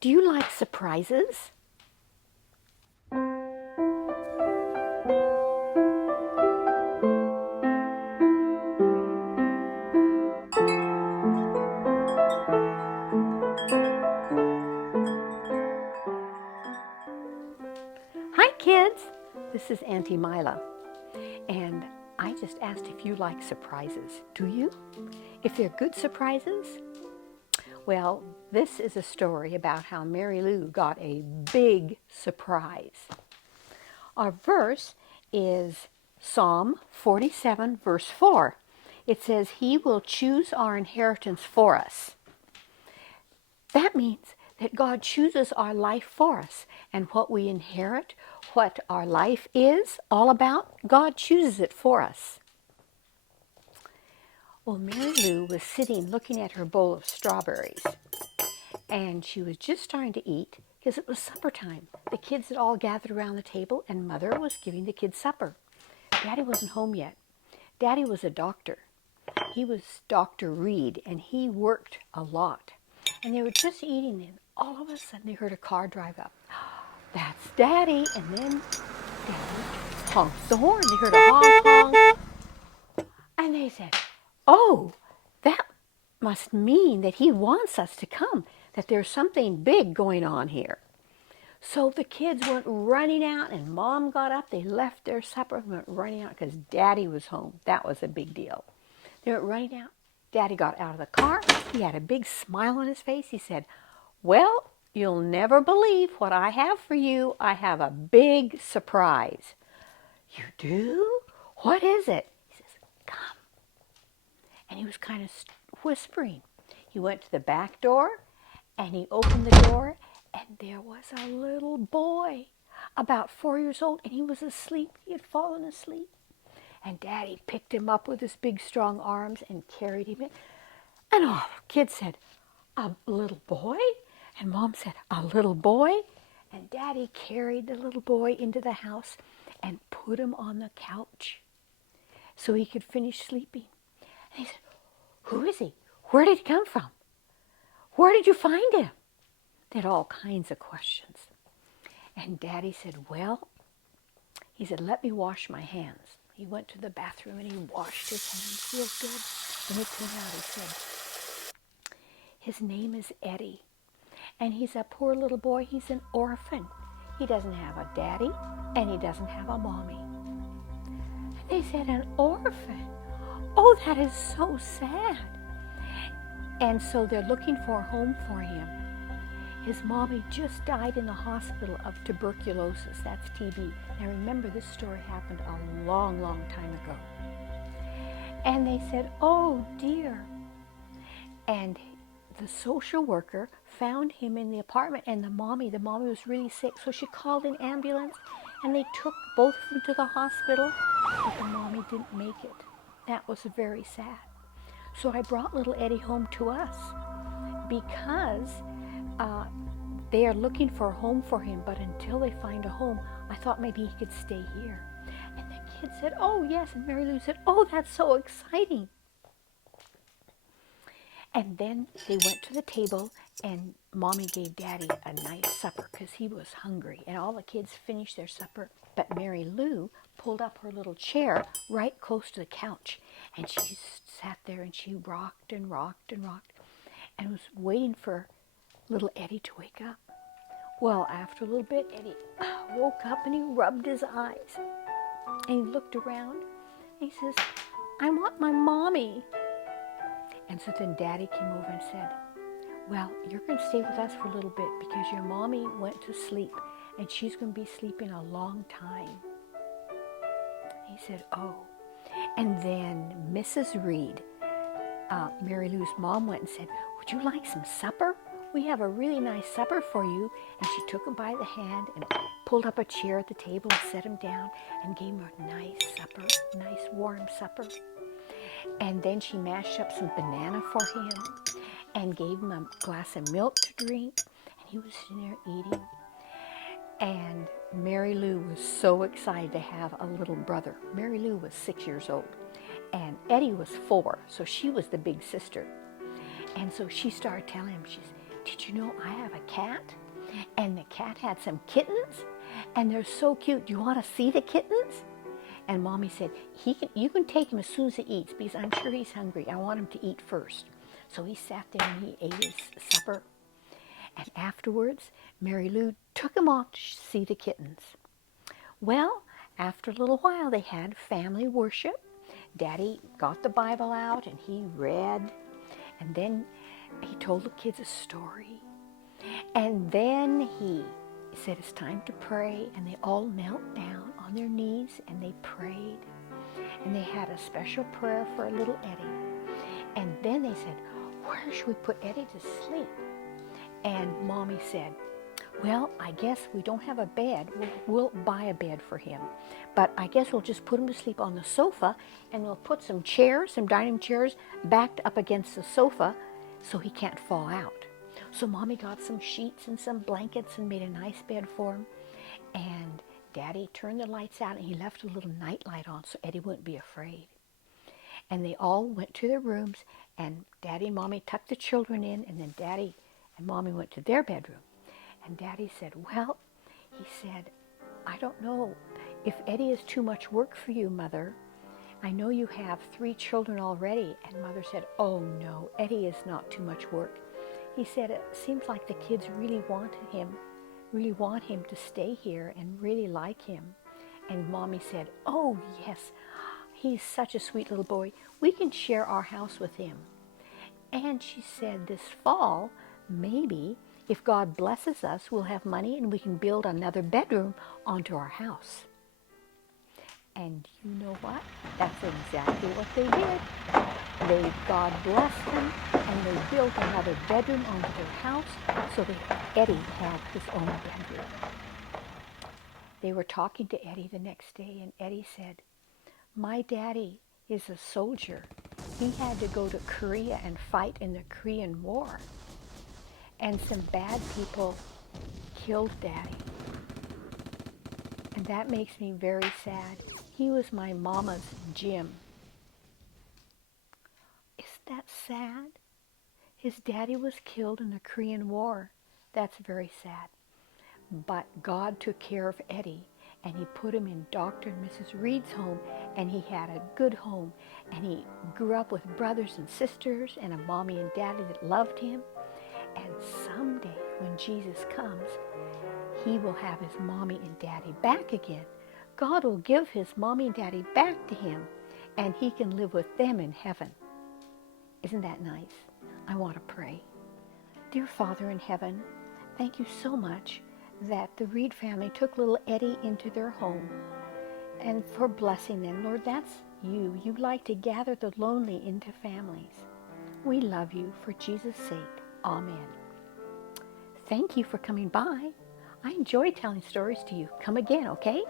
Do you like surprises? Hi kids, this is Auntie Myla, and I just asked if you like surprises. Do you? If they're good surprises? Well, this is a story about how Mary Lou got a big surprise. Our verse is Psalm 47, verse 4. It says, He will choose our inheritance for us. That means that God chooses our life for us, and what we inherit, what our life is all about, God chooses it for us. Well, Mary Lou was sitting looking at her bowl of strawberries, and she was just starting to eat because it was supper time. The kids had all gathered around the table, and Mother was giving the kids supper. Daddy wasn't home yet. Daddy was a doctor. He was Dr. Reed, and he worked a lot. And they were just eating, and all of a sudden they heard a car drive up. That's Daddy. And then Daddy honked the horn. They heard a honk, honk. And they said, oh, that must mean that he wants us to come, that there's something big going on here. So the kids went running out, and Mom got up. They left their supper and went running out because Daddy was home. That was a big deal. They went running out. Daddy got out of the car. He had a big smile on his face. He said, well, you'll never believe what I have for you. I have a big surprise. You do? What is it? He says, come. And he was kind of whispering. He went to the back door, and he opened the door, and there was a little boy, about 4 years old, and he was asleep. He had fallen asleep. And Daddy picked him up with his big, strong arms and carried him in. And all the kids said, a little boy? And Mom said, a little boy? And Daddy carried the little boy into the house and put him on the couch so he could finish sleeping. And he said, who is he? Where did he come from? Where did you find him? They had all kinds of questions. And Daddy said, well, he said, let me wash my hands. He went to the bathroom and he washed his hands real good. And he came out, he said, his name is Eddie. And he's a poor little boy. He's an orphan. He doesn't have a daddy and he doesn't have a mommy. And they said, an orphan? Oh, that is so sad. And so they're looking for a home for him. His mommy just died in the hospital of tuberculosis. That's TB. Now remember, this story happened a long, long time ago. And they said, oh dear. And the social worker found him in the apartment, and the mommy was really sick, so she called an ambulance, and they took both of them to the hospital, but the mommy didn't make it. That was very sad. So I brought little Eddie home to us because they are looking for a home for him, but until they find a home, I thought maybe he could stay here. And the kids said, oh yes, and Mary Lou said, oh, that's so exciting. And then they went to the table, and Mommy gave Daddy a nice supper because he was hungry, and all the kids finished their supper. But Mary Lou pulled up her little chair right close to the couch, and she sat there and she rocked and rocked and rocked and was waiting for little Eddie to wake up. Well, after a little bit, Eddie woke up and he rubbed his eyes. And he looked around and he says, I want my mommy. And so then Daddy came over and said, well, you're going to stay with us for a little bit because your mommy went to sleep and she's going to be sleeping a long time. He said, oh. And then Mrs. Reed, Mary Lou's mom, went and said, would you like some supper? We have a really nice supper for you. And she took him by the hand and pulled up a chair at the table and set him down and gave him a nice supper, nice warm supper. And then she mashed up some banana for him and gave him a glass of milk to drink. And he was sitting there eating. And Mary Lou was so excited to have a little brother. Mary Lou was 6 years old. And Eddie was 4, so she was the big sister. And so she started telling him, she said, did you know I have a cat? And the cat had some kittens, and they're so cute. Do you want to see the kittens? And Mommy said, you can take him as soon as he eats, because I'm sure he's hungry. I want him to eat first. So he sat there and he ate his supper. And afterwards, Mary Lou took him off to see the kittens. Well, after a little while, they had family worship. Daddy got the Bible out and he read. And then he told the kids a story. And then he said it's time to pray. And they all knelt down on their knees and they prayed. And they had a special prayer for little Eddie. And then they said, where should we put Eddie to sleep? And Mommy said, well, I guess we don't have a bed. We'll buy a bed for him. But I guess we'll just put him to sleep on the sofa, and we'll put some chairs, some dining chairs, backed up against the sofa so he can't fall out. So Mommy got some sheets and some blankets and made a nice bed for him. And Daddy turned the lights out, and he left a little night light on so Eddie wouldn't be afraid. And they all went to their rooms, and Daddy and Mommy tucked the children in, and then Daddy and Mommy went to their bedroom. And Daddy said, well, he said, I don't know if Eddie is too much work for you, Mother. I know you have 3 children already. And Mother said, oh no, Eddie is not too much work. He said, it seems like the kids really want him to stay here and really like him. And Mommy said, oh yes, he's such a sweet little boy. We can share our house with him. And she said, this fall, maybe, if God blesses us, we'll have money and we can build another bedroom onto our house. And you know what? That's exactly what they did. God blessed them, and they built another bedroom onto their house so that Eddie had his own bedroom. They were talking to Eddie the next day, and Eddie said, my daddy is a soldier. He had to go to Korea and fight in the Korean War. And some bad people killed Daddy. And that makes me very sad. He was my mama's Jim. Isn't that sad? His daddy was killed in the Korean War. That's very sad. But God took care of Eddie, and he put him in Dr. and Mrs. Reed's home, and he had a good home. And he grew up with brothers and sisters and a mommy and daddy that loved him. And someday, when Jesus comes, he will have his mommy and daddy back again. God will give his mommy and daddy back to him, and he can live with them in heaven. Isn't that nice? I want to pray. Dear Father in heaven, thank you so much that the Reed family took little Eddie into their home and for blessing them. Lord, that's you. You like to gather the lonely into families. We love you for Jesus' sake. Amen. Thank you for coming by. I enjoy telling stories to you. Come again, okay?